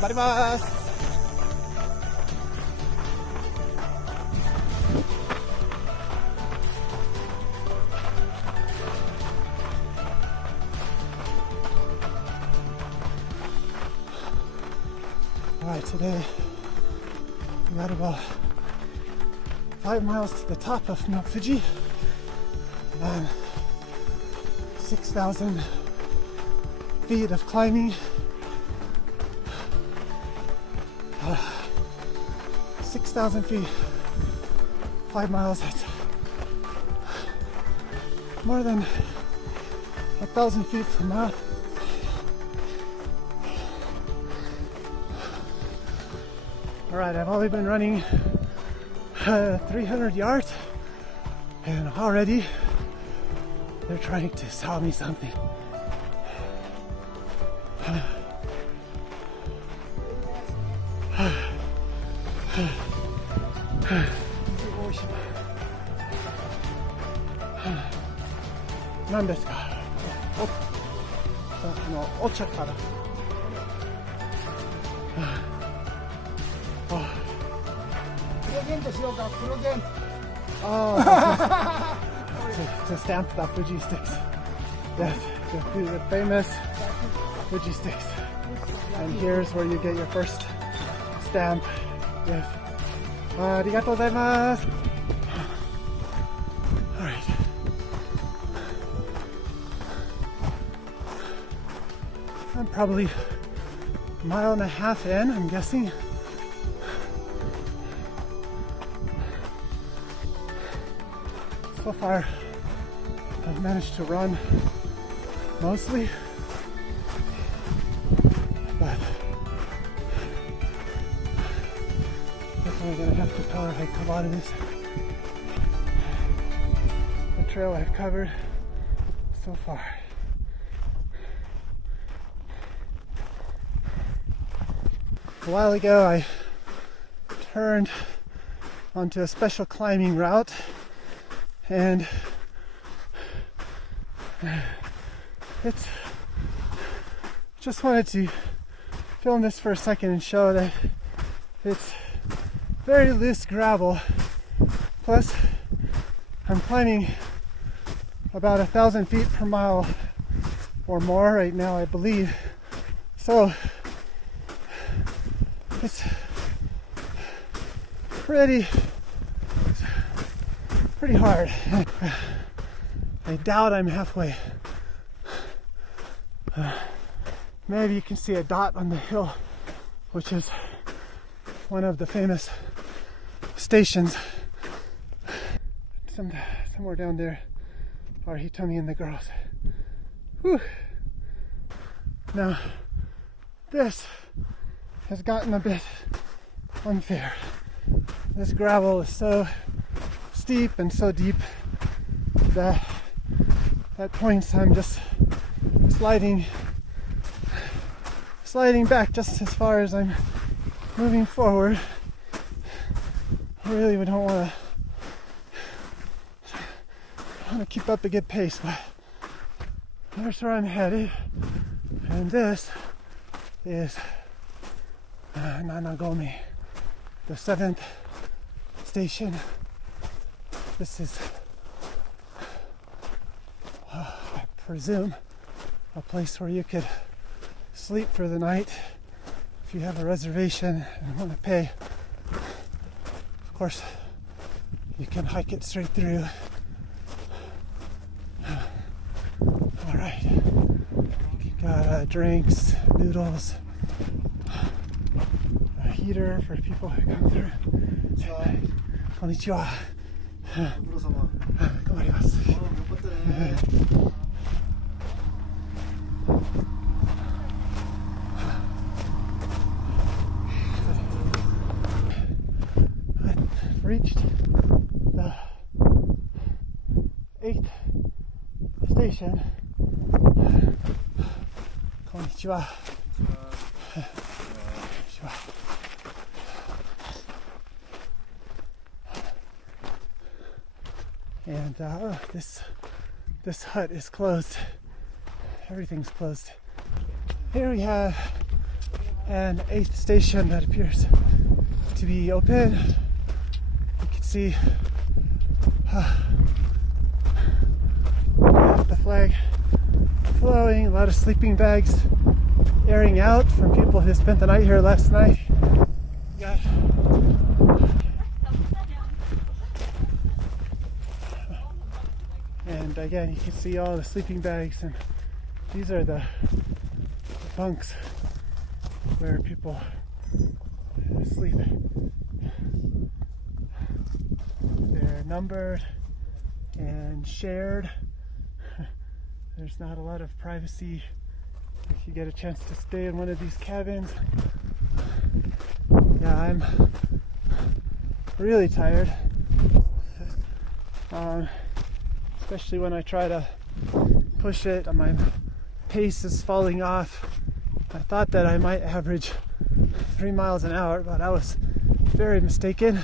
頑張ります. Alright, today we got about 5 miles to the top of Mount Fuji and 6,000 feet of climbing. 6,000 feet, 5 miles, that's more than 1,000 feet per mile. Alright, I've only been running 300 yards and already they're trying to sell me something. What is it? お茶から。プレゼントしようか、プレゼント。to stamp the Fuji sticks. Yes, the famous Fuji sticks. And here's where you get your first stamp. Yes. ありがとうございます. Alright. I'm probably a mile and a half in, I'm guessing. So far, I've managed to run mostly, but definitely gonna have to power hike a lot of this. The trail I've covered so far. A while ago, I turned onto a special climbing route, and it's just wanted to film this for a second and show that it's very loose gravel, plus I'm climbing about 1,000 feet per mile or more right now, I believe, so it's pretty hard. I doubt I'm halfway. Maybe you can see a dot on the hill, which is one of the famous stations. Somewhere down there are Hitomi and the girls. Whew. Now, this has gotten a bit unfair. This gravel is so steep and so deep that at points I'm just sliding back just as far as I'm moving forward. I really don't want to keep up a good pace, but there's where I'm headed, and this is Nanagomi, the 7th station. This is, I presume, a place where you could sleep for the night if you have a reservation and want to pay. Of course, you can hike it straight through. Alright, you got drinks, noodles, a heater for people who come through. Konnichiwa. 頑張ります。I've reached the 8th station. こんにちは。And this hut is closed. Everything's closed. Here we have an 8th station that appears to be open. You can see the flag flowing, a lot of sleeping bags airing out from people who spent the night here last night. Got and again, you can see all the sleeping bags, and these are the bunks where people sleep. They're numbered and shared. There's not a lot of privacy if you get a chance to stay in one of these cabins. Yeah, I'm really tired, especially when I try to push it and my pace is falling off. I thought that I might average 3 miles an hour, but I was very mistaken.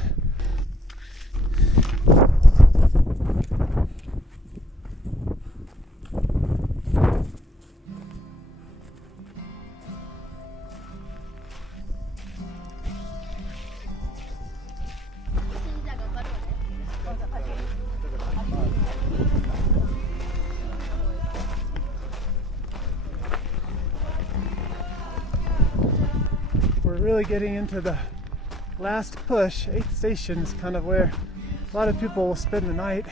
We're really getting into the last push. 8th station is kind of where a lot of people will spend the night,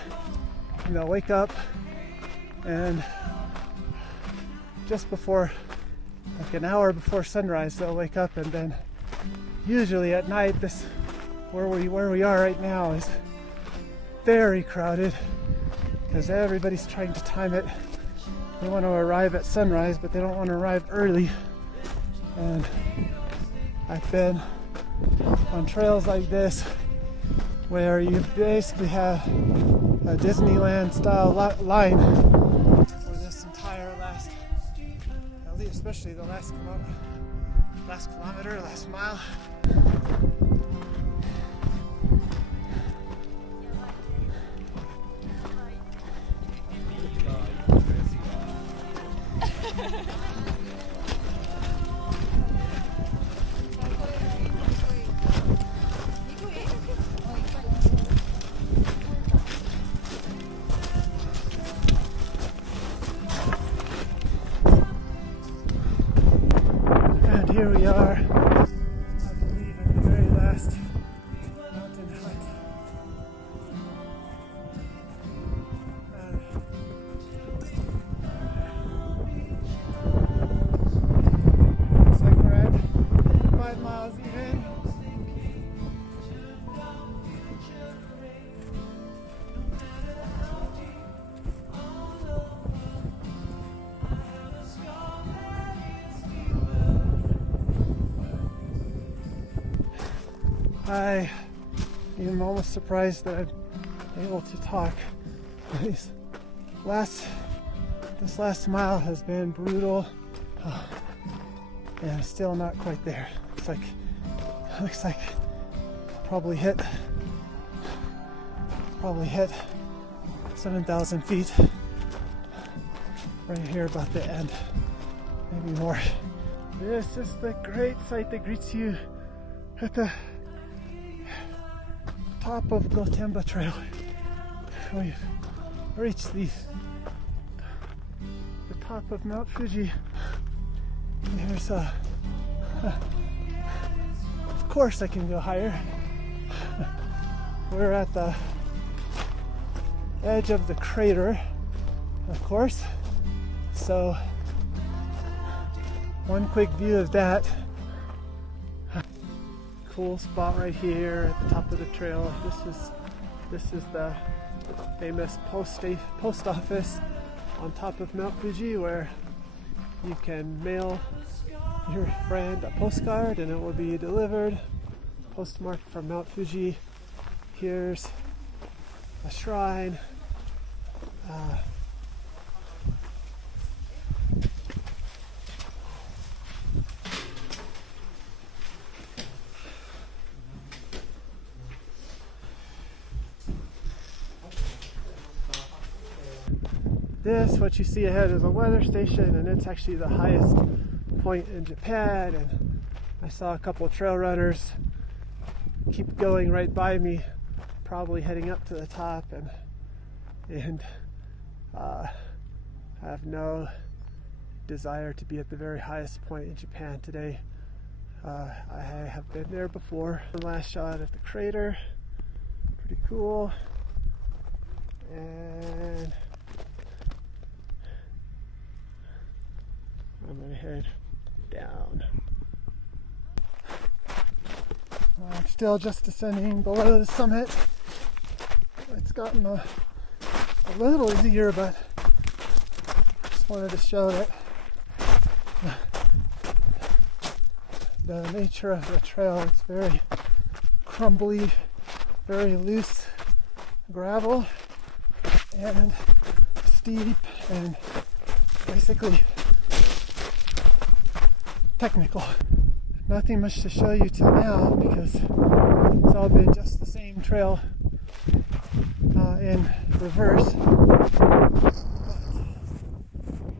and they'll wake up, and just before, like an hour before sunrise, they'll wake up, and then usually at night, this where we are right now is very crowded because everybody's trying to time it. They want to arrive at sunrise, but they don't want to arrive early. And I've been on trails like this where you basically have a Disneyland style line for this entire last, at least especially the last kilometer, last mile. And here we are, I believe, in the very last mountain hut. Looks like we're at 5 miles even. I am almost surprised that I'm able to talk. This last mile has been brutal, and still not quite there. Looks like probably hit 7,000 feet right here about the end, maybe more. This is the great sight that greets you at the top of Gotemba Trail. We've reached the top of Mount Fuji. There's of course I can go higher. We're at the edge of the crater, of course. So one quick view of that. Cool spot right here at the top of the trail. This is the famous post office on top of Mount Fuji, where you can mail your friend a postcard and it will be delivered, postmarked from Mount Fuji. Here's a shrine. What you see ahead is a weather station, and it's actually the highest point in Japan, and I saw a couple of trail runners keep going right by me, probably heading up to the top, and I have no desire to be at the very highest point in Japan today. I have been there before. The last shot at the crater, pretty cool. And I'm gonna head down. I'm still just descending below the summit. It's gotten a little easier, but just wanted to show that the nature of the trail. It's very crumbly, very loose gravel, and steep, and basically technical. Nothing much to show you till now because it's all been just the same trail in reverse. But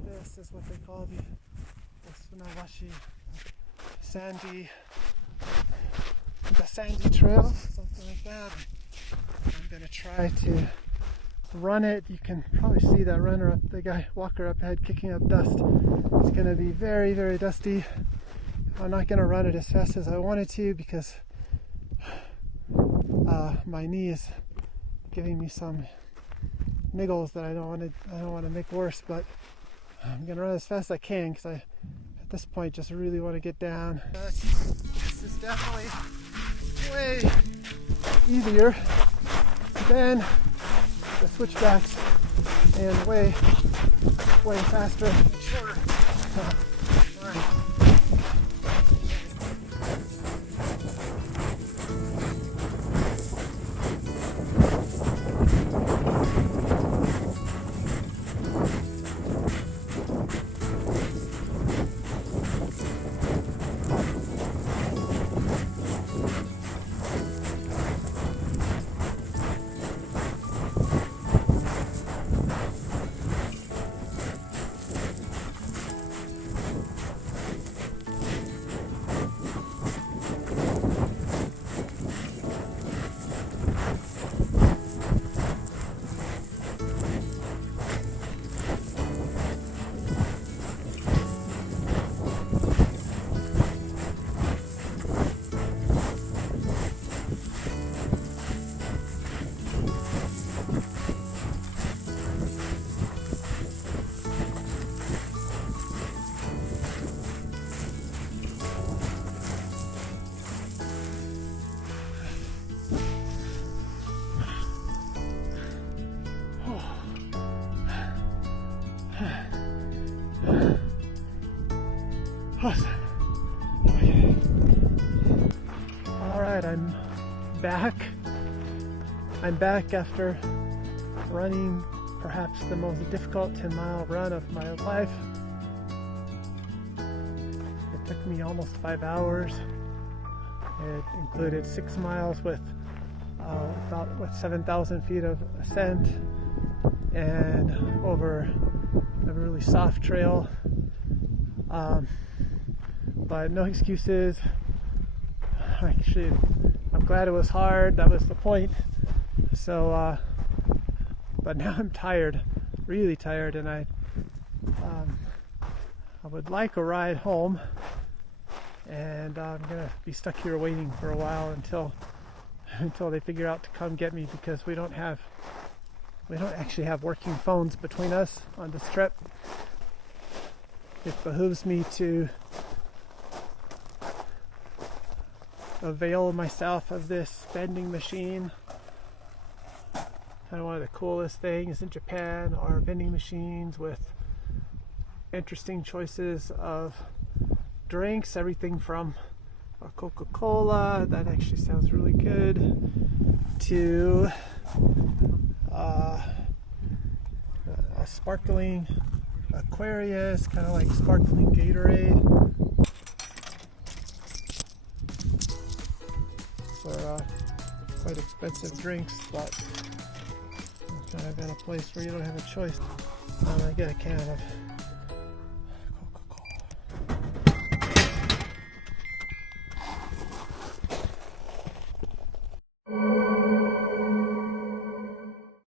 this is what they call the Sunawashi sandy trail, something like that. I'm gonna try to run it. You can probably see that runner up, the guy walker up ahead kicking up dust. It's gonna be very, very dusty. I'm not gonna run it as fast as I wanted to because my knee is giving me some niggles that I don't want to make worse. But I'm gonna run as fast as I can because I, at this point, just really want to get down. This is definitely way easier than the switchbacks and way faster and shorter. All right. Okay. All right, I'm back after running perhaps the most difficult 10-mile run of my life. It took me almost 5 hours. It included 6 miles with about 7,000 feet of ascent and over a really soft trail. But no excuses. Actually, I'm glad it was hard. That was the point. So, but now I'm tired, really tired, and I would like a ride home. And I'm gonna be stuck here waiting for a while until they figure out to come get me, because we don't actually have working phones between us on this trip. It behooves me to avail myself of this vending machine. Kind of one of the coolest things in Japan are vending machines with interesting choices of drinks, everything from a Coca-Cola, that actually sounds really good, to a sparkling Aquarius, kind of like sparkling Gatorade, for quite expensive drinks, but kind of in a place where you don't have a choice. I get a can of